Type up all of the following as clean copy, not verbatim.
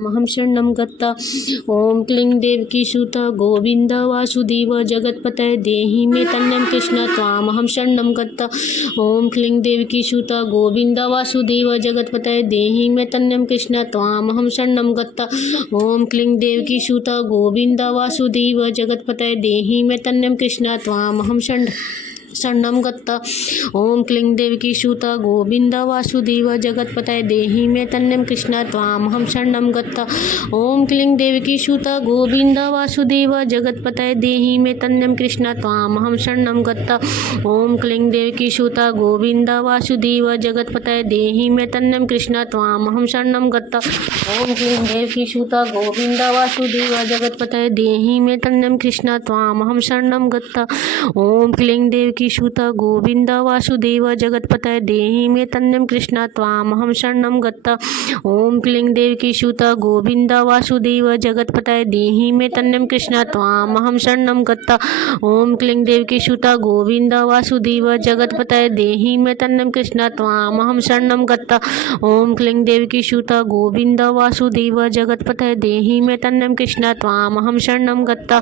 महं शरणं गत्ता। ॐ क्लीं देवकीसुत गोविन्द वासुदेव जगत्पतये देहि मे तन्नं कृष्ण त्वामहं शरणं गत्ता। ॐ क्लीं देवकीसुत गोविन्द वासुदेव जगत्पतये देहि मे तन्नं कृष्ण त्वामहं शरणं गत्ता। ॐ क्लीं देवकीसुत गोविन्द वासुदेव जगत्पतये देहि मे तन्नं कृष्ण त्वामहं शरणं गत्ता। ॐ क्लीं देवकीसुत गोविन्द वासुदेव जगत्पतये देहि मे तन्नं कृष्ण त्वामहं शरणं गत्ता। ॐ क्लीं देवकीसुत गोविन्द वासुदेव जगत्पतये देहि मे तन्नं कृष्ण त्वामहं शरणं गत्ता। ॐ क्लीं देवकीसुत गोविन्द वासुदेव जगत्पतये देहि मे तन्नं कृष्ण त्वामहं शरणं गत्ता। ॐ क्लीं देवकीसुत गोविन्द वासुदेव जगत्पतये देहि मे तन्नं कृष्ण त्वामहं शरणं गत्ता। ॐ क्लीं देवकीसुत गोविन्द वासुदेव जगत्पतये देहि मे तन्नं कृष्ण त्वामहं शरणं गत्ता। ॐ क्लीं देवकीसुत गोविन्द वासुदेव जगत्पतये देहि मे तन्नं कृष्ण त्वामहं शरणं गत्ता। ॐ क्लीं देवकीसुत गोविन्द वासुदेव जगत्पतये देहि मे तन्नं कृष्ण त्वामहं शरणं गत्ता। ॐ क्लीं देवकीसुत गोविन्द वासुदेव जगत्पतये देहि मे तन्नं कृष्ण त्वामहं शरणं गत्ता।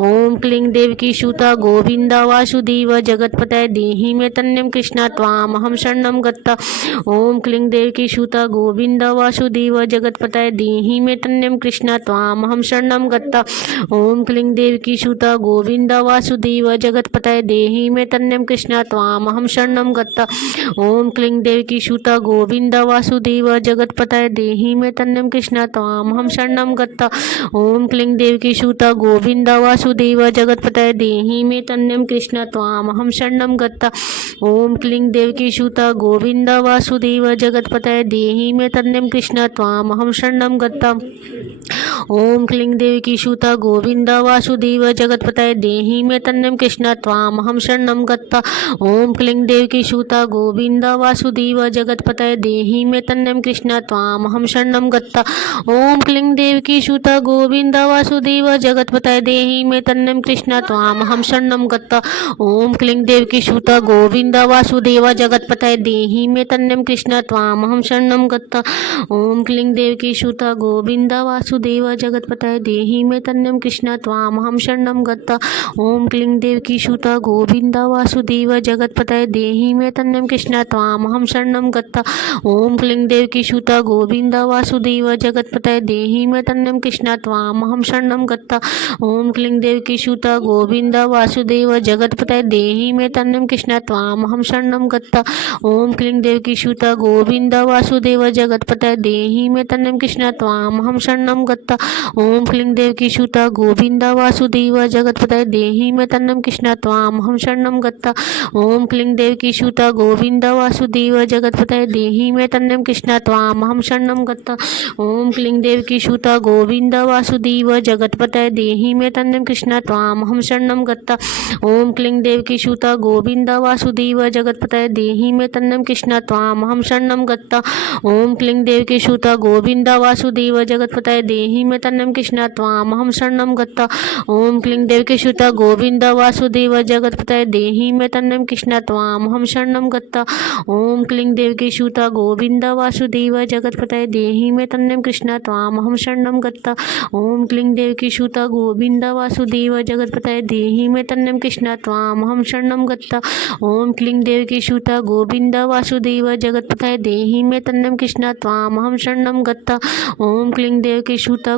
ॐ क्लीं देवकीसुत गोविन्द वासुदेव जगत्पतये देहि मे तन्नं कृष्ण त्वामहं शरणं गत्ता। ॐ क्लीं देवकीसुत गोविन्द वासुदेव जगत्पतये देहि मे तन्नं कृष्ण त्वामहं शरणं गत्ता। ॐ क्लीं देवकीसुत गोविन्द वासुदेव जगत्पतये देहि मे तन्नं कृष्ण त्वामहं शरणं गत्ता। ॐ क्लीं देवकीसुत गोविन्द वासुदेव जगत्पतये देहि मे तन्नं कृष्ण त्वामहं शरणं गत्ता। ॐ क्लीं देवकीसुत गोविन्द वासुदेव जगत्पतये देहि मे तन्नं कृष्ण त्वामहं शरणं गत्ता। ॐ क्लीं देवकीसुत गोविन्द वासुदेव जगत्पतये देहि मे तन्नं कृष्ण त्वामहं शरणं गत्ता। ॐ क्लीं देवकीसुत गोविन्द वासुदेव जगत्पतये देहि मे तन्नं कृष्ण त्वामहं शरणं गत्ता। ॐ क्लीं देवकीसुत गोविन्द वासुदेव जगत्पतये देहि मे तन्नं कृष्ण त्वामहं शरणं गत्ता। ॐ क्लीं देवकीसुत गोविन्द वासुदेव जगत्पतये देहि मे तन्नं कृष्ण त्वामहं शरणं गत्ता। ॐ क्लीं देवकीसुत गोविन्द वासुदेव जगत्पतये देहि मे तन्नं कृष्ण त्वामहं शरणं गत्ता। ॐ क्लीं देवकीसुत गोविन्द वासुदेव जगत्पतये देहि मे तन्नं कृष्ण त्वामहं शरणं गत्ता। ॐ क्लीं देवकीसुत गोविन्द वासुदेव जगत्पतये देहि मे तन्नं कृष्ण त्वामहं शरणं गत्ता। ॐ क्लीं देवकीसुत गोविन्द वासुदेव जगत्पतये देहि मे तन्नं कृष्ण त्वामहं शरणं गत्ता। ॐ क्लीं देवकीसुत गोविन्द वासुदेव जगत्पतये देहि मे तन्नं कृष्ण त्वामहं शरणं गत्ता। ॐ क्लीं देवकीसुत गोविन्द वासुदेव जगत्पतये देहि मे तन्नं कृष्ण त्वामहं शरणं गत्ता। ॐ क्लीं देवकीसुत गोविन्द वासुदेव जगत्पतये देहि मे तन्नं कृष्ण त्वामहं शरणं गत्ता। ॐ क्लीं देवकीसुत गोविन्द वासुदेव जगत्पतये देहि मे तन्नं कृष्ण त्वामहं शरणं गत्ता। ॐ क्लीं देवकीसुत गोविन्द वासुदेव जगत्पतये देहि मे तन्नं कृष्ण त्वामहं शरणं गत्ता। ॐ क्लीं देवकीसुत गोविन्द वासुदेव जगत्पतये देहि मे तन्नं कृष्ण त्वामहं शरणं गत्ता। ॐ क्लीं देवकीसुत गोविन्द वासुदेव जगत्पतये देहि मे तन्नं कृष्ण त्वामहं शरणं गत्ता। ॐ क्लीं देवकीसुत गोविन्द वासुदेव जगत्पतये देहि मे तन्नं कृष्ण त्वामहं शरणं गत्ता। ॐ क्लीं देवकीसुत गोविन्द वासुदेव जगत्पतये देहि मे तन्नं कृष्ण त्वामहं शरणं गत्ता। ॐ क्लीं देवकीसुत गोविन्द वासुदेव जगत्पतये देहि मे तन्नं कृष्ण त्वामहं शरणं गत्ता। ॐ क्लीं देवकीसुत गोविन्द वासुदेव जगत्पतये देहि मे तन्नं कृष्ण त्वामहं शरणं गत्ता। ॐ क्लीं देवकीसुत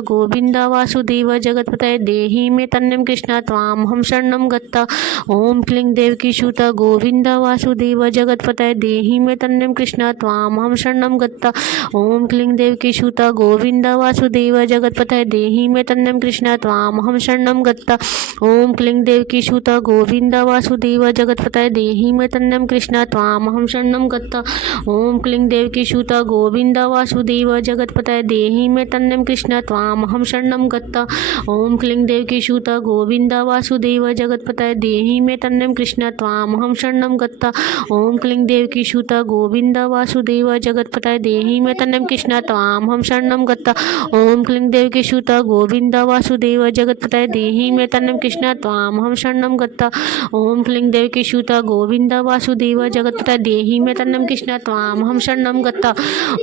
गोविन्द वासुदेव जगत्पतये देहि मे तन्नं कृष्ण त्वामहं शरणं गत्ता। ॐ क्लीं देवकीसुत गोविन्द वासुदेव जगत्पतये देहि मे तन्नं कृष्ण त्वामहं शरणं गत्ता। ॐ क्लीं देवकीसुत गोविन्द वासुदेव जगत्पतये देहि मे तन्नं कृष्ण त्वामहं शरणं गत्ता। ॐ क्लीं देवकीसुत गोविन्द वासुदेव जगत्पतये देहि मे तन्नं कृष्ण त्वामहं शरणं गत्ता। ॐ क्लीं देवकीसुत गोविन्द वासुदेव जगत्पतये देहि मे तन्नं कृष्ण त्वामहं शरणं गत्ता। ॐ क्लीं देवकीसुत गोविन्द वासुदेव जगत्पतये देहि मे तन्नं कृष्ण त्वामहं शरणं गत्ता। ॐ क्लीं देवकीसुत गोविन्द वासुदेव जगत्पतये देहि मे तन्नं कृष्ण त्वामहं शरणं गत्ता। ॐ क्लीं देवकीसुत गोविन्द वासुदेव जगत्पतये देहि मे तन्नं कृष्ण त्वामहं शरणं गत्ता। ॐ क्लीं क्लीं देवकी सूता गोविंद वासुदेव जगत्पतये देहि मे तन्नं कृष्ण त्वामहं शरणं गता।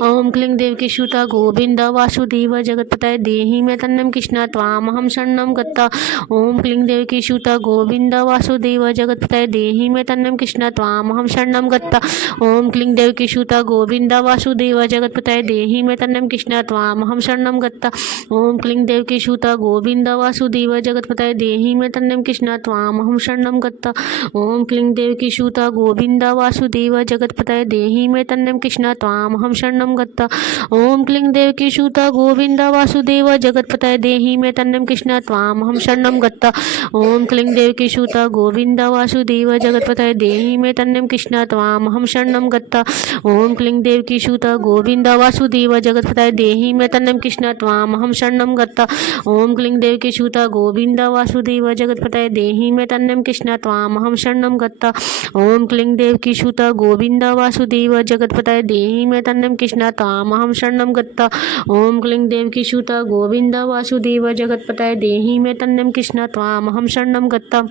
ओम क्लीं देवकी सूता गोविंद वासुदेव जगत्पतये देहि मे तन्नं कृष्ण त्वामहं शरणं गता। ओम क्लीं देवकी सूता गोविंद वासुदेव जगत्पतये देहि मे तन्नं कृष्ण त्वामहं शरणं गता। ओम क्लीं देवकी सूता गोविंद वासुदेव जगत्पतये देहि मे तन्नं कृष्ण त्वामहं शरणं गता। ओम क्लीं देवकी सूता गोविंद वासुदेव जगत्पतये देहि मे तन्नं कृष्ण त्वामहं शरणं गता। ओम क्लीं देवकी सूता गोविंद वासुदेव जगत्पतये देहि मे तन्नं कृष्ण त्वामहं शरणं गता। ओम क्लीं देवकी सूता गोविंद वासुदेव जगत्पतये देहि मे तन्नं कृष्ण त्वामहं शरणं गता। ओम क्लीं देवकी सूता गोविंद वासुदेव जगत्पतये देहि मे तन्नं कृष्ण त्वामहं शरणं गता। ओम क्लीं देवकी सूता गोविंद वासुदेव जगत्पतये देहि मे तन्नं कृष्ण त्वामहं शरणं गता। ओम क्लीं देवकी सूता गोविंद वासुदेव जगत्पतये देहि मे तन्नं कृष्ण त्वामहं शरणं गता। ओम क्लीं देवकी सूता गोविंद वासुदेव जगत्पतये देहि मे तन्नं कृष्ण त्वामहं शरणं गता। ओम क्लीं देवकी सूता गोविंद वासुदेव जगत्पतये देहि मे तन्नं कृष्ण त्वामहं शरणं गता।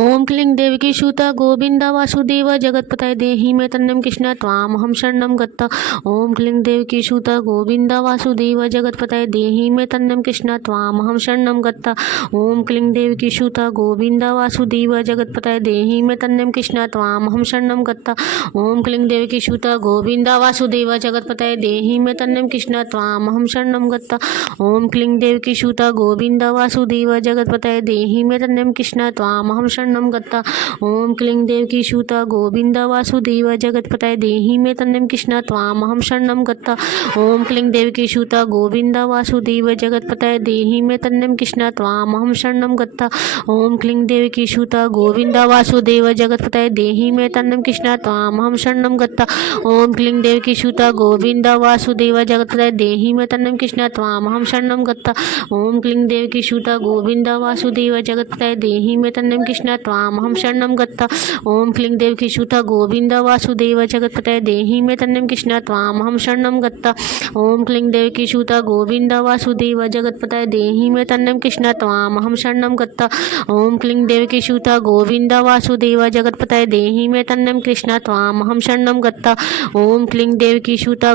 ओम क्लीं देवकी सूता गोविंद वासुदेव जगत्पतये देहि मे तन्नं कृष्ण त्वामहं शरणं गता। ओम क्लीं देवकी सूता गोविंद वासुदेव जगत्पतये देहि मे तन्नं कृष्ण त्वामहं शरणं गता। ओम क्लीं देवकी सूता गोविंद वासुदेव जगत्पतये देहि मे तन्नं कृष्ण त्वामहं शरणं गता। ओम क्लीं देवकी सूता गोविंद वासुदेव जगत्पतये देहि मे तन्नं कृष्ण त्वामहं शरणं गता। ओम क्लीं देवकी सूता गोविंद वासुदेव जगत्पतये देहि मे तन्नं कृष्ण त्वामहं शरणं गता। ओम क्लीं देवकी सूता गोविंद वासुदेव जगत्पतये देहि मे तन्नं कृष्ण त्वामहं शरणं गता। ओम क्लीं देवकी सूता गोविंद वासुदेव जगत्पतये देहि मे तन्नं कृष्ण त्वामहं शरणं गता। ओम क्लीं देवकी सूता गोविंद वासुदेव जगत्पतये देहि मे तन्नं कृष्ण त्वामहं शरणं गता। ओम क्लीं देवकी सूता गोविंद वासुदेव जगत्पतये देहि मे तन्नं कृष्ण त्वामहं शरणं गता। ओम क्लीं देवकी सूता गोविंद वासुदेव जगत्पतये देहि मे तन्नं कृष्ण त्वामहं शरणं गता। ओम क्लीं देवकी सूता गोविंद वासुदेव जगत्पतये देहि मे तन्नं कृष्ण त्वामहं शरणं गता। ओम क्लीं देवकी सूता गोविंद वासुदेव जगत्पतये देहि मे तन्नं कृष्ण त्वामहं शरणं गता। ओम क्लीं देवकी सूता गोविंद वासुदेव जगत्पतये देहि मे तन्नं कृष्ण त्वामहं शरणं गता। ओम क्लीं देवकी सूता गोविंद वासुदेव जगत्पतये देहि मे तन्नं कृष्ण त्वामहं शरणं गता। ओम क्लीं देवकी सूता गोविंद वासुदेव जगत्पतये देहि मे तन्नं कृष्ण त्वामहं शरणं गता। ओम क्लीं देवकी सूता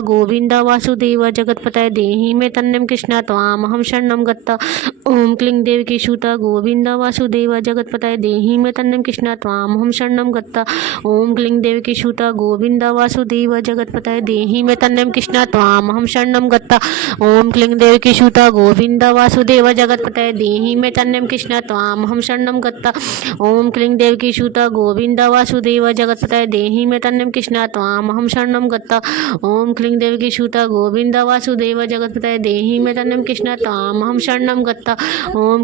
गोविंद वासुदेव जगत्पतये देहि मे तन्नं कृष्ण त्वामहं शरणं गता। ओम क्लीं देवकी सूता गोविंद वासुदेव जगत्पतये देहि मे तन्नं कृष्ण त्वामहं शरणं गता। ओम क्लीं देवकी सूता गोविंद वासुदेव जगत्पतये देहि मे तन्नं कृष्ण त्वामहं शरणं गता। ओम क्लीं देवकी सूता गोविंद वासुदेव जगत्पतये देहि मे तन्नं कृष्ण त्वामहं शरणं गता। ओम क्लीं देवकी सूता गोविंद वासुदेव जगत्पतये देहि मे तन्नं कृष्ण त्वामहं शरणं गता। ओम क्लीं देवकी सूता गोविंद वासुदेव जगत्पतये देहि मे तन्नं कृष्ण त्वामहं शरणं गता। ओम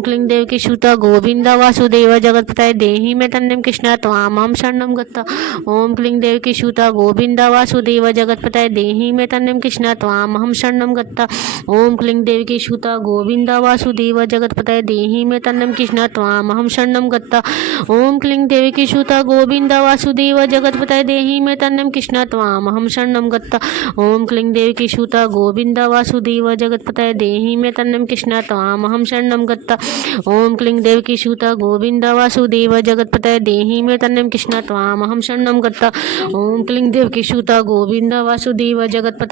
क्लीं देवकी सूता गोविंद वासुदेव जगत्पतये देहि मे तन्नं कृष्ण त्वामहं शरणं गता। ओम क्लीं देवकी सूता गोविंद वासुदेव जगत्पतये देहि मे तन्नं कृष्ण त्वामहं शरणं गता। ओम क्लीं देवकी सूता गोविंद वासुदेव जगत्पतये देहि मे तन्नं कृष्ण त्वामहं शरणं गता। ओम क्लीं देवकी सूता गोविंद वासुदेव जगत्पतये देहि मे तन्नं कृष्ण त्वामहं शरणं गता। ओम क्लीं देवकी सूता गोविंद वासुदेव जगत्पतये देहि मे तन्नं कृष्ण त्वामहं शरणं गता। ओम क्लीं देवकी सूता गोविंद वासुदेव जगत्पतये देहि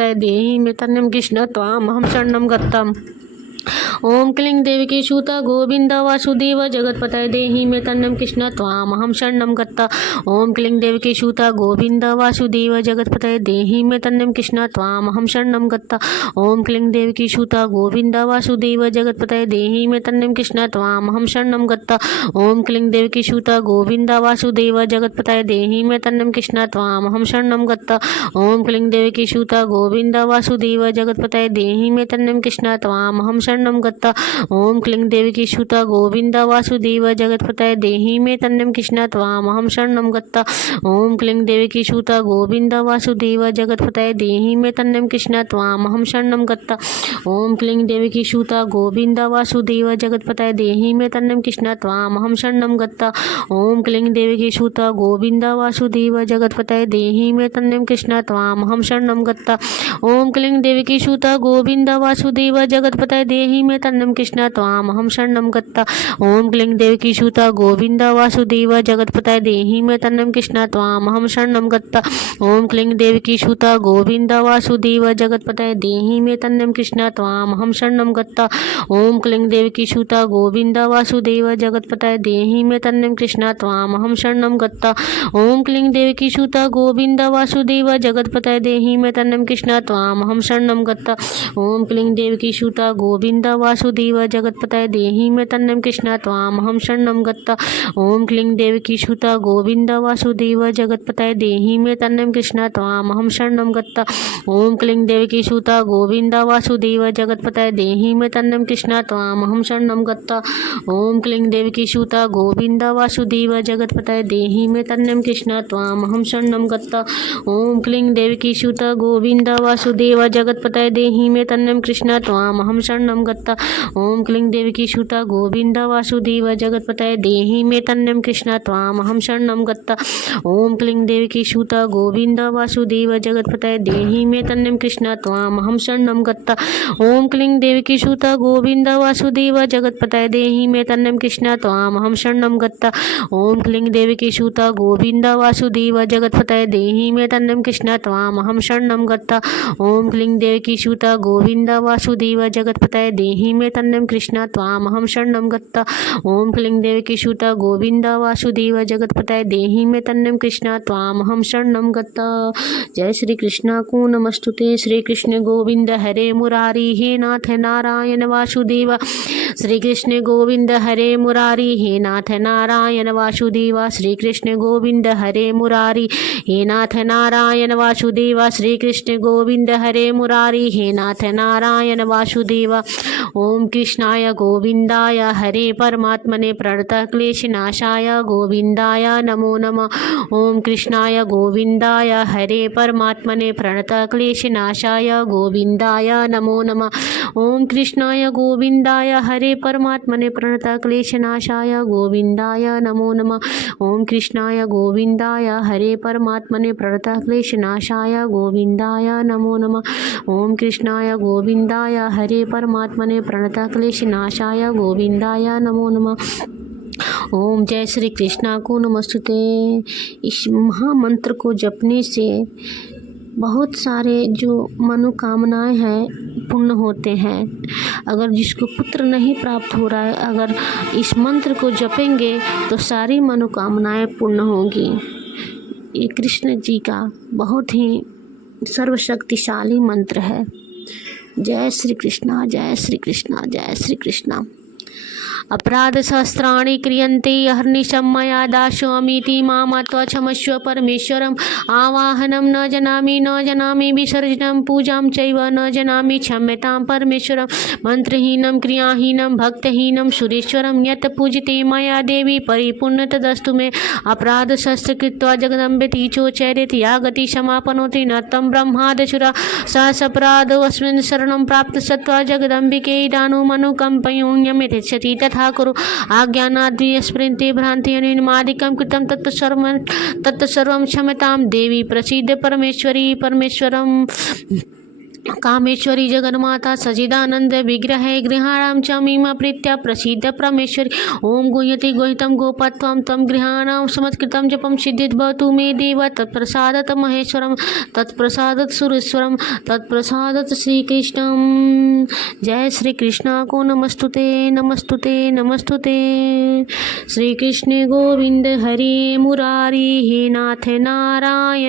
मे तन्नं कृष्ण त्वामहं शरणं गता। ओम क्लीं देवकी सूता गोविंद वासुदेव जगत्पतये देहि मे तन्नं कृष्ण त्वामहं शरणं गता। ओम क्लीं देवकी सूता गोविंद वासुदेव जगत्पतये देहि मे तन्नं कृष्ण त्वामहं शरणं गता। ओम क्लीं देवकी सूता गोविंद वासुदेव जगत्पतये देहि मे तन्नं कृष्ण त्वामहं शरणं गता। ओम क्लीं देवकी सूता गोविंद वासुदेव जगत्पतये देहि मे तन्नं कृष्ण त्वामहं शरणं गता। ओम क्लीं देवकी सूता गोविंद वासुदेव जगत्पतये देहि मे तन्नं कृष्ण त्वामहं शरणं गता। ओम क्लीं देवकी सूता गोविंद वासुदेव जगत्पतये देहि मे तन्नं कृष्ण त्वामहं शरणं गता। ओम क्लीं देवकी सूता गोविंद वासुदेव जगत्पतये देहि मे तन्नं कृष्ण त्वामहं शरणं गता। ओम क्लीं देवकी सूता गोविंद वासुदेव जगत्पतये देहि मे तन्नं कृष्ण त्वामहं शरणं गता। ओम क्लीं देवकी सूता गोविंद वासुदेव जगत्पतये देहि मे तन्नं कृष्ण त्वामहं शरणं गत्ता। ओम क्लीं देवकी सूता गोविंद वासुदेव जगत्पतये देहि मे तन्नं कृष्ण त्वामहं शरणं गत्ता। ओम क्लीं देवकी सूता गोविंद वासुदेव जगत्पतये देहि मे तन्नं कृष्ण त्वामहं शरणं गत्ता। ओम क्लीं देवकी सूता गोविंद वासुदेव जगत्पतये देहि मे तन्नं कृष्ण त्वामहं शरणं गत्ता। ओम क्लीं देवकी सूता गोविंद वासुदेव जगत्पतये देहि मे तन्नं कृष्ण त्वामहं शरणं गत्ता। ओम क्लीं देवकी सूता गोविंद वासुदेव जगत्पतये देहि मे तन्नं कृष्ण त्वामहं शरणं गत्ता। ओम क्लीं देवकी सूता गोविंद वासुदेव जगत्पतये देहि मे तन्नं कृष्ण त्वामहं शरणं गत्ता। ओम क्लीं देवकी सूता गोविंद वासुदेव जगत्पतये देहि मे तन्नं कृष्ण त्वामहं शरणं गत्ता। ओम क्लीं देवकी सूता गोविंद वासुदेव जगत्पतये देहि मे तन्नं कृष्ण त्वामहं शरणं गत्ता। ओम क्लीं देवकी सूता गोविंद वासुदेव जगत्पतये देहि मे तन्नं कृष्ण त्वामहं शरणं गत्ता। ओम क्लीं देवकी सूता गोविंद वासुदेव जगत्पतये देहि मे तन्नं कृष्ण त्वामहं शरणं गत्ता। ओम क्लीं देवकी सूता गोविंद वासुदेव जगत्पतये देहि मे तन्नं कृष्ण त्वामहं शरणं गत्ता। ओम क्लीं देवकी सूता गोविंद वासुदेव जगत्पतये देहि मे तन्नं कृष्ण त्वामहं शरणं गत्ता। ओम क्लीं देवकी सूता गोविंद वासुदेव जगत्पतये देहि मे तन्नं कृष्ण त्वामहं शरणं गत्ता। ओम क्लीं देवकी सूता गोविंद वासुदेव जगत्पतये देहि मे तन्नं कृष्ण त्वामहं शरणं गत्ता। ओम क्लीं देवकी सूता गोविंद वासुदेव जगत्पतये देहि मे तन्नं कृष्ण त्वामहं शरणं गत्ता। जय श्री कृष्ण को नमस्तुते। श्री कृष्ण गोविंद हरे मुरारी हे नाथ नारायण वासुदेव। श्री कृष्ण गोविंद हरे मुरारी हे नाथ नारायण वासुदेव। श्री कृष्ण गोविंद हरे मुरारी हे नाथ नारायण वासुदेव। श्री कृष्ण गोविंद हरे मुरारी हे नाथ नारायण वासुदेव। ओम कृष्णाय गोविंदाय हरे परमात्मने प्रणतः क्लेशनाशाय गोविंदाय नमो नमः। ओम कृष्णाय गोविंदाय हरे परमात्मने प्रणतः क्लेशनाशाय गोविंदाय नमो नमः। ओम कृष्णाय गोविंदाय हरे परमात्मने प्रणतः क्लेशनाशाय गोविंदाय नमो नमः। ओम कृष्णाय गोविंदाय हरे परमात्मने प्रणतः क्लेशनाशाय गोविंदाय नमो नमः। ओम कृष्णाय गोविंदाय हरे परमात्मने प्रणतः क्लेशनाशाय गोविंदाय नमो नमः। ओम जय श्री कृष्णा को नमस्तुते। इस महामंत्र को जपने से बहुत सारे जो मनोकामनाएं हैं पूर्ण होते हैं। अगर जिसको पुत्र नहीं प्राप्त हो रहा है, अगर इस मंत्र को जपेंगे तो सारी मनोकामनाएं पूर्ण होंगी। ये कृष्ण जी का बहुत ही सर्वशक्तिशाली मंत्र है। जय श्री कृष्णा, जय श्री कृष्णा, जय श्री कृष्णा। अपराध सहस्राणि क्रियन्ते अहर्निशं मया दास्यामीति मां मत्वा क्षमस्व परमेश्वरम्। आवाहनं न जानामि विसर्जनं पूजां चैव न जानामि क्षम्यतां परमेश्वरम्। मंत्रहीनं क्रियाहीनं भक्तहीनं सुरेश्वरं यत् पूजिते मया देवी परिपूर्ण तदस्तु मे। अपराध सहस्र कृत्वा जगदम्बे तीचोच्चैरेति या गति समापनोति न तं ब्रह्मादसुरा। सहस्रापराधोऽस्मिन् शरणं प्राप्त सत्त्वा जगदम्बिके दानुमनुकम्पयूयं यथेच्छति तथा कुरु। आज्ञानाद्विस्मृते भ्रान्ति अनुमादिकं कृतं तत्सर्वं क्षम्यतां देवी प्रसीद परमेश्वरी। परमेश्वरं कामेश्वरी जगन्माता सचिदानंद विग्रह गृहाणां च मीमा प्रीत्या प्रसीद परमेश्वरी। ओम गुह्यति गुहितं गोपत्वं तं गृहाणां समत्कृतं जपं सिद्धिर्भवतु मे देव। तत्प्रसादत महेश्वरं तत्प्रसादत सुरेश्वरं तत्प्रसादत श्रीकृष्णं। जय श्री कृष्णा को नमस्तुते नमस्तुते नमस्तुते। श्री कृष्ण गोविंद हरे मुरारी हे नाथ नारायण